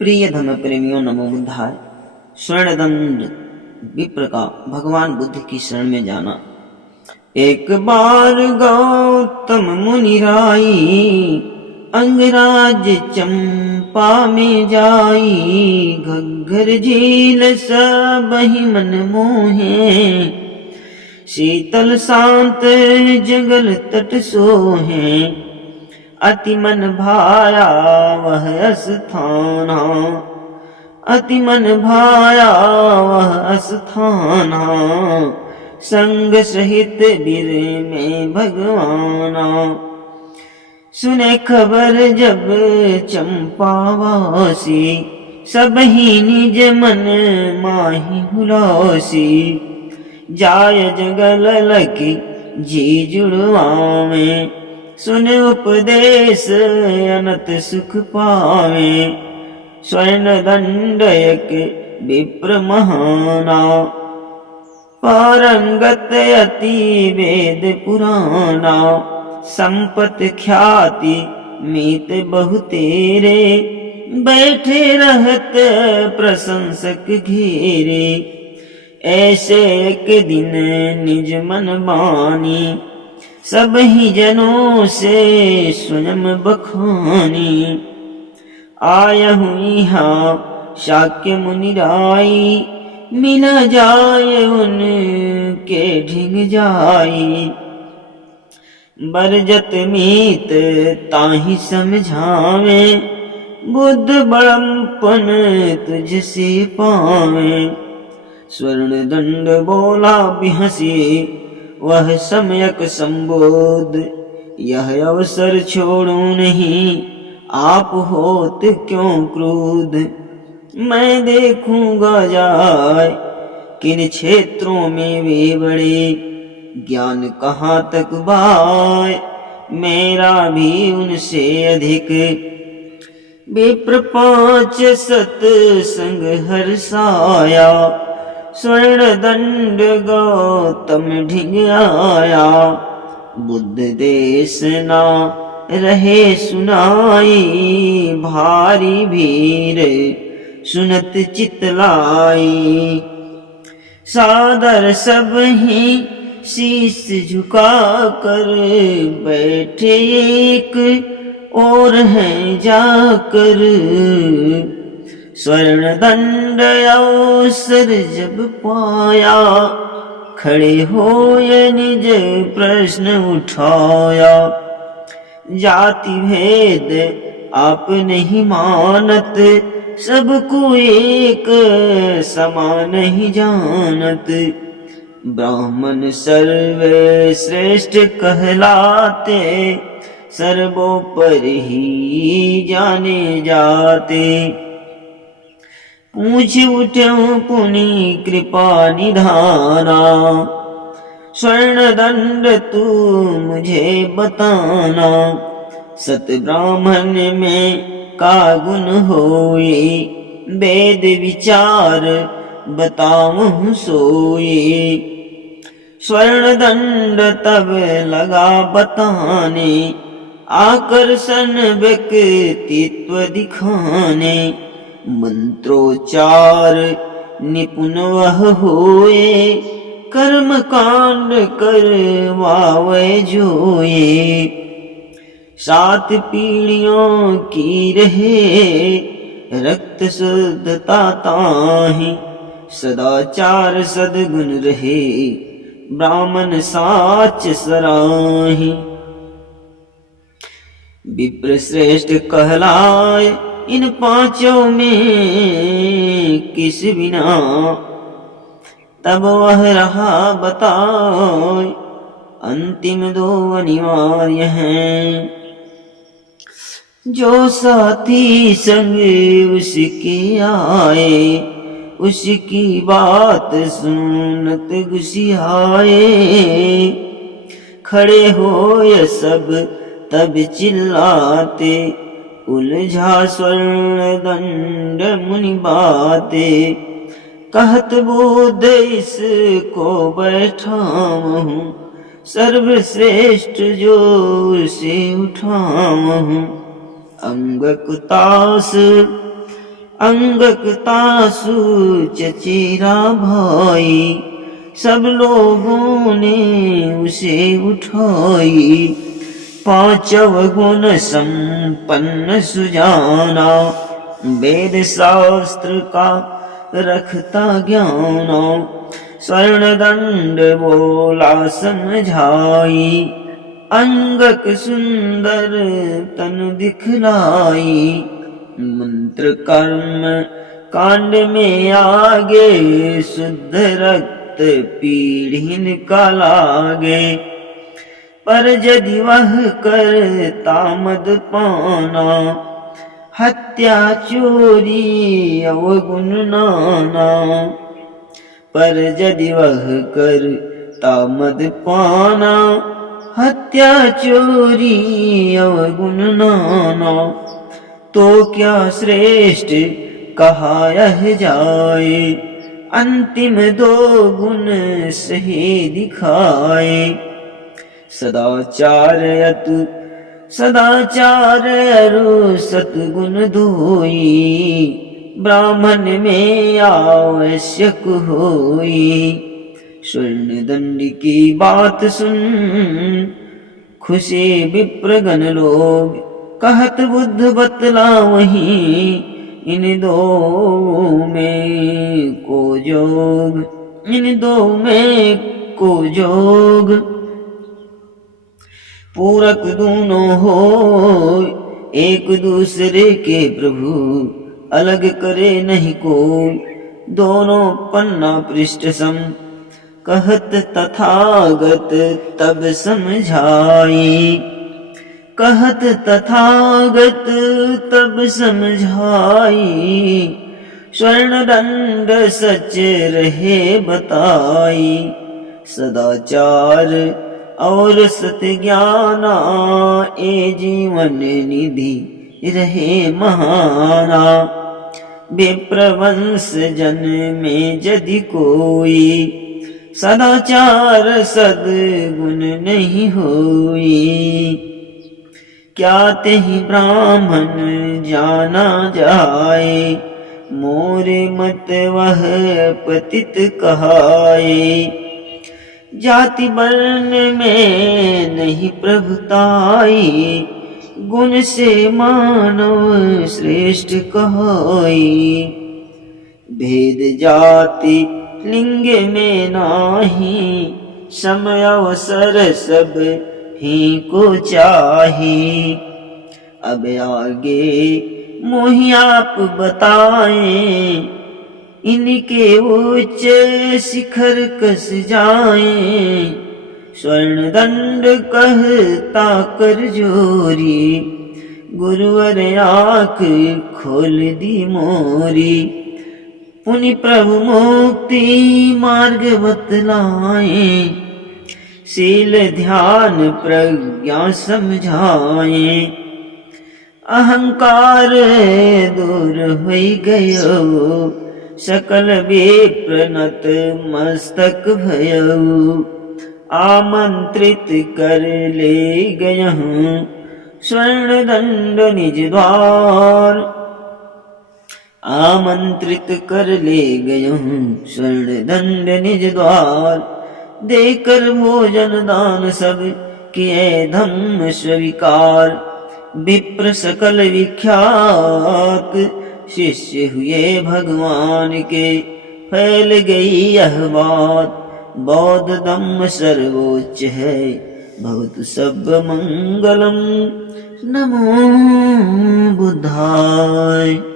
प्रिय धर्म प्रेमियों, नमो बुद्धाय। स्वर्णदंड विप्र का भगवान बुद्ध की शरण में जाना। एक बार गौतम मुनि राई, अंगराज चंपा में जाई। घग्गर झील सबहि मन मोहे, शीतल शांत जंगल तट सोहे। अति मन भाया वह अस्थाना, अति मन भाया वह अस्थाना। संग सहित बीर में भगवाना, सुने खबर जब चंपावासी। सब ही निज मन माही हुलासी, जाय जगल लकी जी जुड़वावे। सुन उपदेश अनंत सुख पावे, स्वर्ण दंड एक विप्र महाना। पारंगत अति वेद पुराना, संपत ख्याति मीत बहुतेरे। बैठे रहत प्रशंसक घेरे, ऐसे एक दिन निज मन मानी। सब ही जनों से स्वयं बखानी। आयहु यहाँ शाक्य मुनि राई, मिला जाय उनके ढिंग जाई। बरजत मीत ताहि समझावे, बुद्ध बड़प्पन तुझसे पावे। स्वर्ण दंड बोला बिहसी, वह सम्यक संबोध। यह अवसर छोड़ू नहीं, आप होत क्यों क्रोध। मैं देखूंगा जाय किन क्षेत्रों में वे बड़े। ज्ञान कहाँ तक बाय, मेरा भी उनसे अधिक। विप्र 5 सत संग हर्षाया, स्वर्ण दंड गौतम ढिंग आया। बुद्ध देश ना रहे सुनाई, भारी भीड़ सुनत चितलाई। सादर सब ही शीश झुका कर, बैठे एक और हैं जाकर। स्वर्ण दंड अवसर जब पाया, खड़े होए निज प्रश्न उठाया। जाति भेद आप नहीं मानत, सबको एक समान ही जानत। ब्राह्मण सर्वे श्रेष्ठ कहलाते, सर्वोपरि ही जाने जाते। पूछ उठ्यो पुनि कृपा निधाना, स्वर्ण दंड तू मुझे बताना। सत ब्राह्मण में का गुण होए, वेद विचार बताऊं सोए। स्वर्ण दंड तब लगा बताने, आकर्षण व्यक्तित्व दिखाने। मंत्रोच्चार निपुण वह होए, कर्म कांड करवावे जोए। 7 पीढ़ियों की रहे रक्त शुद्धता ताहि, सदाचार सद्गुण रहे ब्राह्मण साच सराहि। विप्र श्रेष्ठ कहलाए इन 5 में किस बिना। तब वह रहा बताए, अंतिम 2 अनिवार्य हैं। जो साथी संग उसके आए, उसकी बात सुनत गुस्सियाए। खड़े होए सब तब चिल्लाते, उलझा स्वर्ण दंड मुनि बाते। कहत बुद्ध इसको बैठाऊं, सर्वश्रेष्ठ जो से उठाऊं। अंगकुतास अंगकतासु चचेरा भाई, सब लोगों ने उसे उठाई। पांचव गुण संपन्न सुजाना, वेद शास्त्र का रखता ज्ञाना। स्वर्ण दंड बोला समझाई, अंगक सुंदर तन दिखलाई। मंत्र कर्म कांड में आगे, शुद्ध रक्त पीढ़िन का लागे। पर यदि वह करता मदपाना, हत्या चोरी अवगुण नाना। पर यदि वह करता मदपाना, हत्या चोरी अवगुण नाना। तो क्या श्रेष्ठ कहा यह जाए, अंतिम दो गुण सही दिखाए। सदाचार अरु सतगुण धोई, ब्राह्मण में आवश्यक होई। स्वर्ण दंड की बात सुन खुशे विप्रगण लोग, कहत बुद्ध बतला वहीं इन दो में को जोग। इन दो में को जोग पूरक दोनों हो, एक दूसरे के प्रभु अलग करे नहीं कोई। दोनों पन्ना पृष्ठ सम, कहत तथागत तब समझाई। कहत तथागत तब समझाई, स्वर्ण दंड सच रहे बताई। सदाचार और सत्य ज्ञाना, ए जीवन निधि रहे महाना। विप्रवंश जन में यदि कोई, सदाचार सद्गुण नहीं होई। क्या तेहि ब्राह्मण जाना जाए, मोरे मत वह पतित कहाए। जाति वर्ण में नहीं प्रभुताई, गुण से मानव श्रेष्ठ कहाई। भेद जाति लिंग में नाही, समय अवसर सब ही को चाही। अब आगे मोहि आप बताएं, इनके उच्च शिखर कस जाए। स्वर्ण दंड कहता कर जोरी, गुरुवर आँख खोल दी मोरी। पुनि प्रभु मुक्ति मार्ग बतलाए, शील ध्यान प्रज्ञा समझाए। अहंकार दूर हो गयो, सकल विप्रनत मस्तक भयऊ। आमंत्रित कर ले गयहूँ, स्वर्ण दंड निज द्वार। आमंत्रित कर ले गयहूँ, स्वर्ण दंड निज द्वार। देकर भोजन दान सब किए धम्म स्वीकार। विप्र सकल विख्यात शिष्य हुए भगवान के, फैल गई यह बात। बौद्ध धम्म सर्वोच्च है, भवतु सब मंगलम। नमो बुद्धाय।